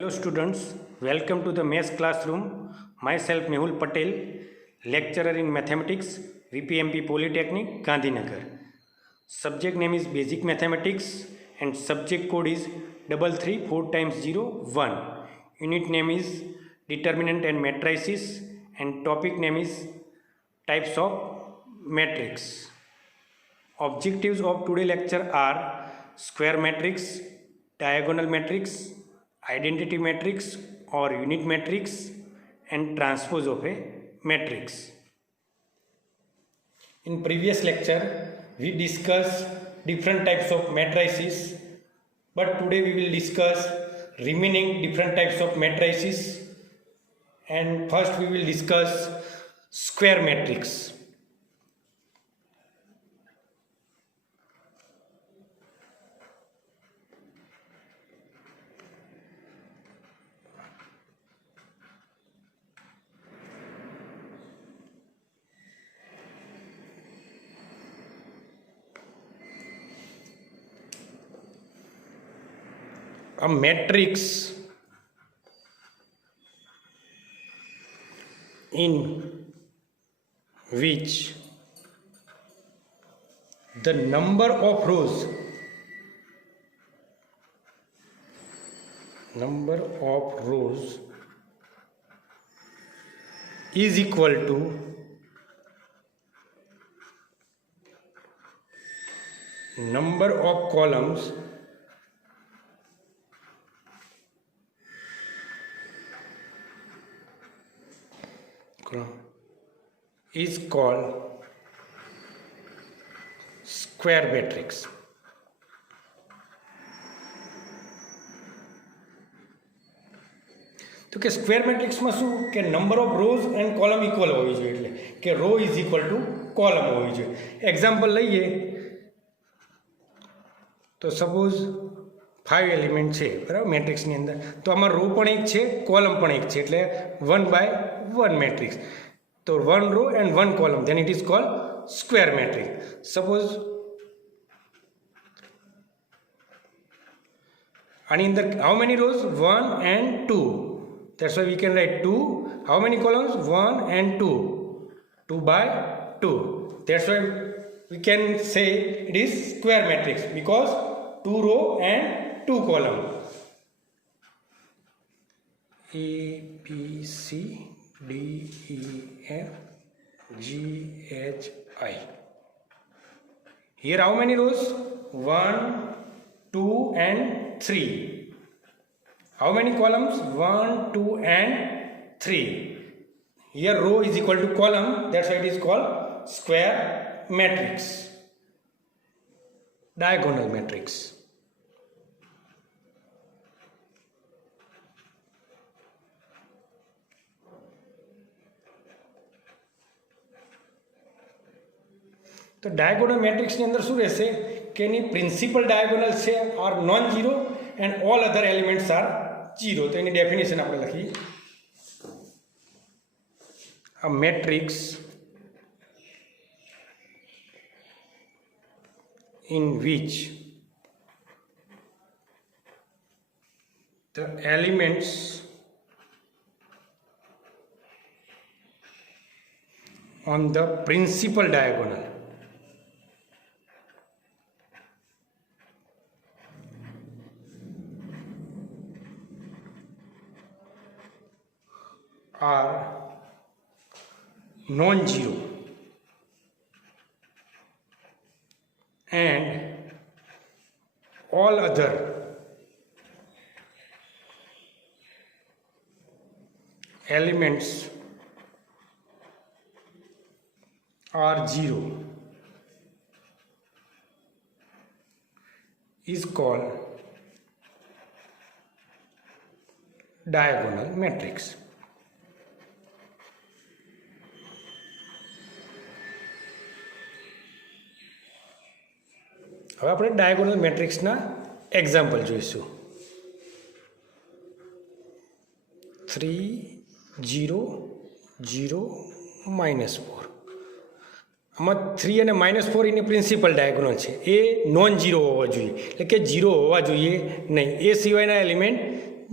Hello students, welcome to the Maths classroom. Myself Mehul Patel, lecturer in mathematics, VPMP Polytechnic, Gandhinagar. Subject name is Basic Mathematics and subject code is 334 times 0 1. Unit name is Determinant and Matrices and topic name is Types of Matrix. Objectives of today's lecture are square matrix, diagonal matrix, identity matrix or unit matrix and transpose of a matrix. In previous lecture we discussed different types of matrices, but today we will discuss remaining different types of matrices, and first we will discuss square matrix. A matrix in which the number of rows is equal to number of columns is called square matrix. तो કે સ્ક્વેર મેટ્રિક્સમાં શું કે number of rows and column equal હોવી જોઈએ, એટલે કે row is equal to column હોવી જોઈએ. એક્ઝામ્પલ લઈએ તો સપોઝ 5 એલિમેન્ટ છે, બરાબર, મેટ્રિક્સની અંદર. તો આમાં રો પણ એક છે, કોલમ પણ એક છે, એટલે 1/1 મેટ્રિક્સ. તો 1 raw and 1 column, then it is called square matrix. Suppose આની અંદર how many rows? 1 and 2. That's why we can write 2. How many columns? 1 and 2. 2/2. That's why we can say it is square matrix because 2 row and 2 column. A, B, C, D, E, F, G, H, I. Here how many rows? 1, 2 and 3. How many columns? 1, 2 and 3. Here row is equal to column, that's why it is called square matrix. Diagonal matrix. તો diagonal મેટ્રિક્સની અંદર શું રહેશે કે any principal diagonal છે are non zero and all other elements are zero. તો any definition આપણે લખીએ. a matrix in which the elements on the principal diagonal are non-zero and all other elements are zero is called diagonal matrix. હવે આપણે ડાયગોનલ મેટ્રિક્સના એક્ઝામ્પલ જોઈશું. 3 0 0 -4. આમાં 3 અને -4 એની principal diagonal છે, એ નોન ઝીરો હોવા જોઈએ, એટલે કે ઝીરો હોવા જોઈએ નહીં. એ સિવાયના એલિમેન્ટ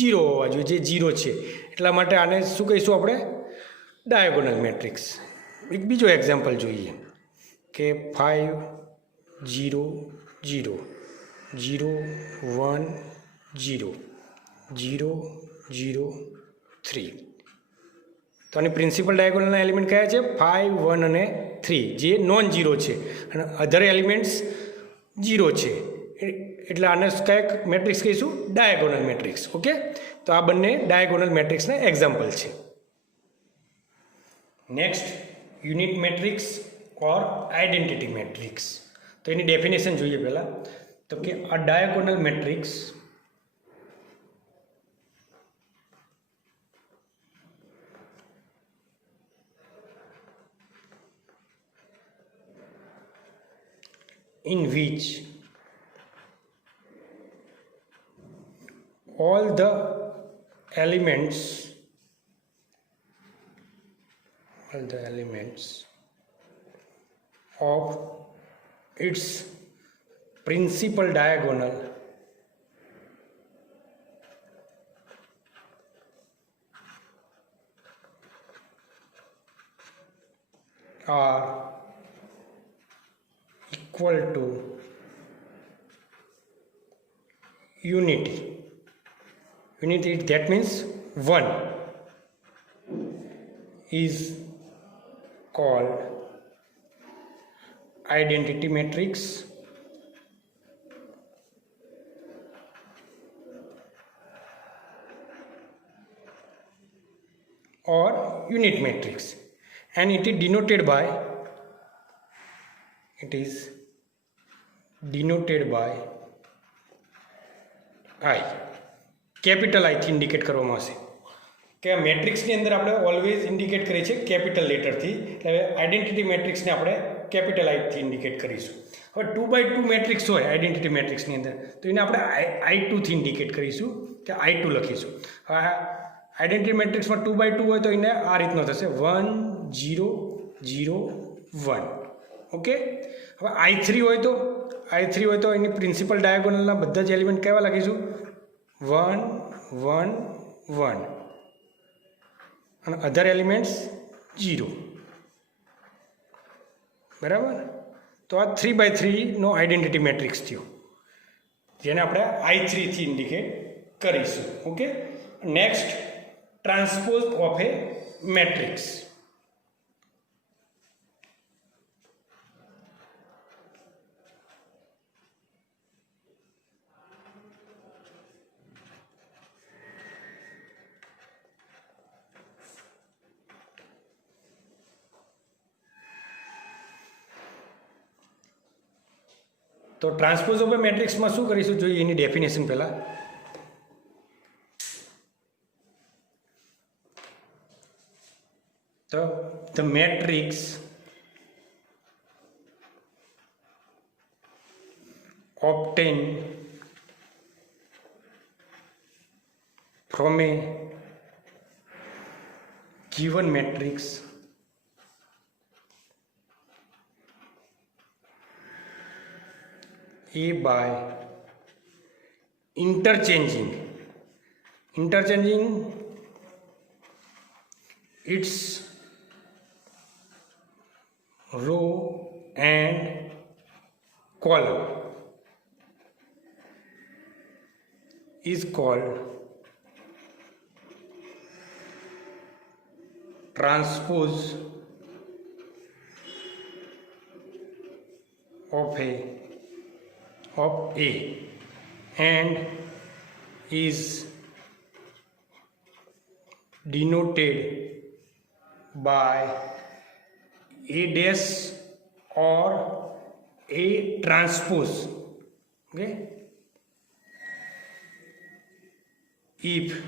0 હોવા જોઈએ, જે 0 છે. એટલા માટે આને શું કહીશું આપણે? Diagonal matrix. એક બીજો એક્ઝામ્પલ જોઈએ કે 5 0 0 0 1 0 0 0 3. તો આની પ્રિન્સિપલ ડાયાગોનલના એલિમેન્ટ કયા છે? 5 1 અને 3, જે નોન ઝીરો છે, અને અધર એલિમેન્ટ્સ 0 છે. એટલે આને કયા મેટ્રિક્સ કહીશું? Diagonal matrix. ઓકે, તો આ બંને ડાયાગોનલ મેટ્રિક્સના એક્ઝામ્પલ છે. નેક્સ્ટ, યુનિટ મેટ્રિક્સ ઓર આઇડેન્ટિટી મેટ્રિક્સ. તો એની ડેફિનેશન જોઈએ પહેલાં. તો કે a diagonal matrix in which all the elements of its principal diagonal are equal to unity. Unity, that means 1, is called identity matrix or unit matrix, and it is denoted by I. Capital આઈથી indicate કરવામાં આવશે. કે આ મેટ્રિક્સની અંદર આપણે always indicate કરીએ છીએ કેપિટલ લેટરથી. એટલે આઈડેન્ટિટી મેટ્રિક્સને આપણે કેપિટલ આઈથી ઇન્ડિકેટ કરીશું. હવે 2x2 મેટ્રિક્સ હોય આઈડેન્ટિટી મેટ્રિક્સની અંદર, તો એને આપણે I2થી ઇન્ડિકેટ કરીશું, કે I2 લખીશું. હવે આઈડેન્ટિટી મેટ્રિક્સમાં 2x2 હોય તો એને આ રીતનો થશે 1 0 0 1. ઓકે, હવે I3 હોય તો એની પ્રિન્સિપલ ડાયાગોનલના બધા જ એલિમેન્ટ કેવા લખીશું? 1 1 1, અને અધર એલિમેન્ટ્સ 0. બરાબર? તો આ 3x3 નો આઈડેન્ટિટી મેટ્રિક્સ થયો, જેને આપણે I3થી ઇન્ડિકેટ કરીશું. ઓકે, નેક્સ્ટ, ટ્રાન્સપોઝ ઓફ એ મેટ્રિક્સ. તો ટ્રાન્સપોઝ ઓફ એ મેટ્રિક્સમાં શું કરીશું જોઈએ એની ડેફિનેશન પહેલાં. તો the matrix obtained from a given matrix A by interchanging its row and column is called transpose of A and is denoted by A dash or A transpose. Okay, if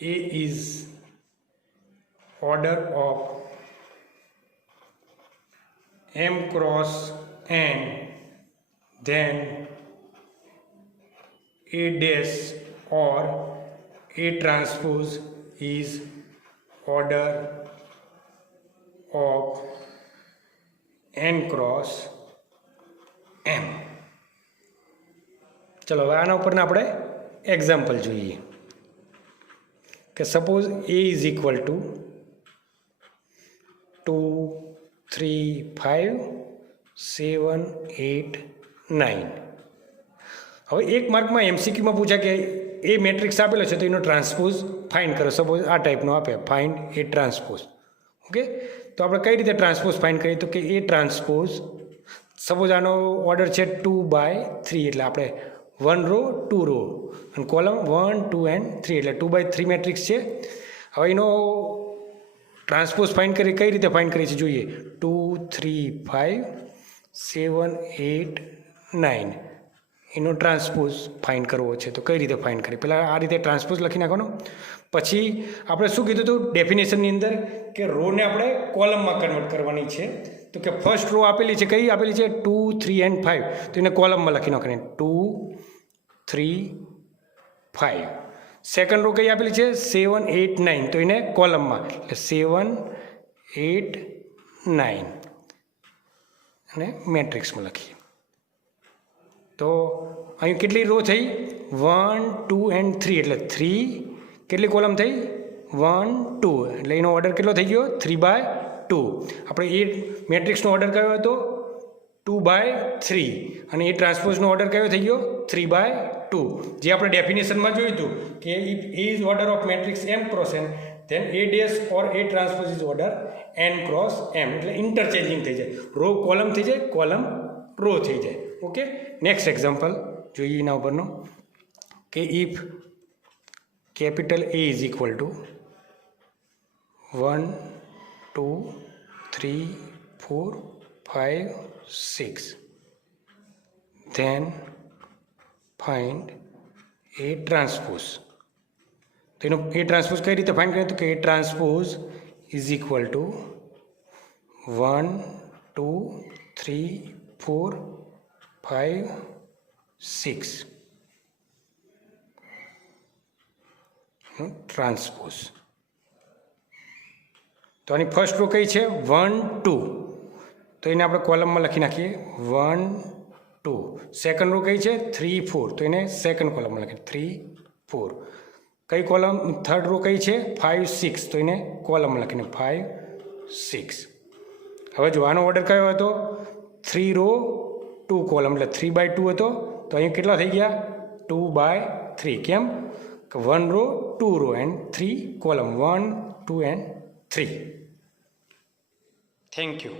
A is order of m cross n, then A dash or A transpose is order of n cross m. ચલો હવે આના ઉપરના આપણે એક્ઝામ્પલ જોઈએ કે સપોઝ એ is equal two 2, 3, 5, 7, 8, 9. હવે એક માર્કમાં એમસીક્યુમાં પૂછ્યા કે એ મેટ્રિક્સ આપેલો છે તો એનો ટ્રાન્સપોઝ ફાઇન્ડ કરો. સપોઝ આ ટાઈપનો આપે, ફાઇન્ડ એ ટ્રાન્સપોઝ. ઓકે, તો આપણે કઈ રીતે ટ્રાન્સપોઝ ફાઇન્ડ કરીએ તો કે એ ટ્રાન્સપોઝ, સપોઝ આનો ઓર્ડર છે 2/3, એટલે આપણે 1 રો 2 રો અને કોલમ 1, 2 and 3, એટલે 2/3 મેટ્રિક્સ છે. હવે એનો ટ્રાન્સપોઝ ફાઇન્ડ કરી કઈ રીતે ફાઇન્ડ કરીએ છીએ જોઈએ. 2, 3, 5, 7, 8, 9 એનો ટ્રાન્સપોઝ ફાઇન્ડ કરવો છે તો કઈ રીતે ફાઇન્ડ કરીએ. પહેલાં આ રીતે ટ્રાન્સપોઝ લખી નાખવાનો. પછી આપણે શું કીધું હતું ડેફિનેશનની અંદર કે રોને આપણે કોલમમાં કન્વર્ટ કરવાની છે. તો કે ફર્સ્ટ રો આપેલી છે, કઈ આપેલી છે 2, 3 and 5, તો એને કોલમમાં લખી નાખવાની 2, 3, 5. સેકન્ડ રો કઈ આપેલી છે 7, 8, 9, તો એને કોલમમાં એટલે 7, 8, 9 અને મેટ્રિક્સમાં લખીએ. તો અહીં કેટલી રો થઈ 1, 2 and 3, એટલે 3 કેટલી કોલમ થઈ 1, 2, એટલે એનો ઓર્ડર કેટલો થઈ ગયો 3/2. આપણે એ મેટ્રિક્સનો ઓર્ડર કયો હતો 2/3 અને એ ટ્રાન્સપોઝનો ઓર્ડર કયો થઈ ગયો 3/2. જે આપણે ડેફિનેશનમાં જોયું હતું કે if A is order of matrix m cross n then A dash or A transpose is order n cross m, એટલે ઇન્ટરચેન્જિંગ થઈ જાય, રો કોલમ થઈ જાય, કોલમ રો થઈ જાય. ઓકે, નેક્સ્ટ એક્ઝામ્પલ જોઈએ એના ઉપરનો કે if capital A is equal two 1, 2, 3, 4, 5, 6, then find A transpose. તો એનો A transpose કઈ રીતે ફાઇન્ડ કરીએ તો કે A transpose is equal two 1, 2, 3, 4, 5, 6 ટ્રાન્સપોઝ. તો આની ફર્સ્ટ રો કઈ છે 1, 2, તો એને આપણે કોલમમાં લખી નાખીએ 1, 2. સેકન્ડ રો કઈ છે 3, 4, તો એને સેકન્ડ કોલમમાં લખીએ 3, 4. કઈ કોલમ થર્ડ રો કઈ છે 5, 6, તો એને કોલમમાં લખીને 5, 6. હવે જો આનો ઓર્ડર કયો હતો 3 રો 2 કોલમ, એટલે 3/2 હતો, તો અહીં કેટલા થઈ ગયા 2/3. કેમ કે 1 row 2 row and 3 column, 1, 2 and 3. Thank you.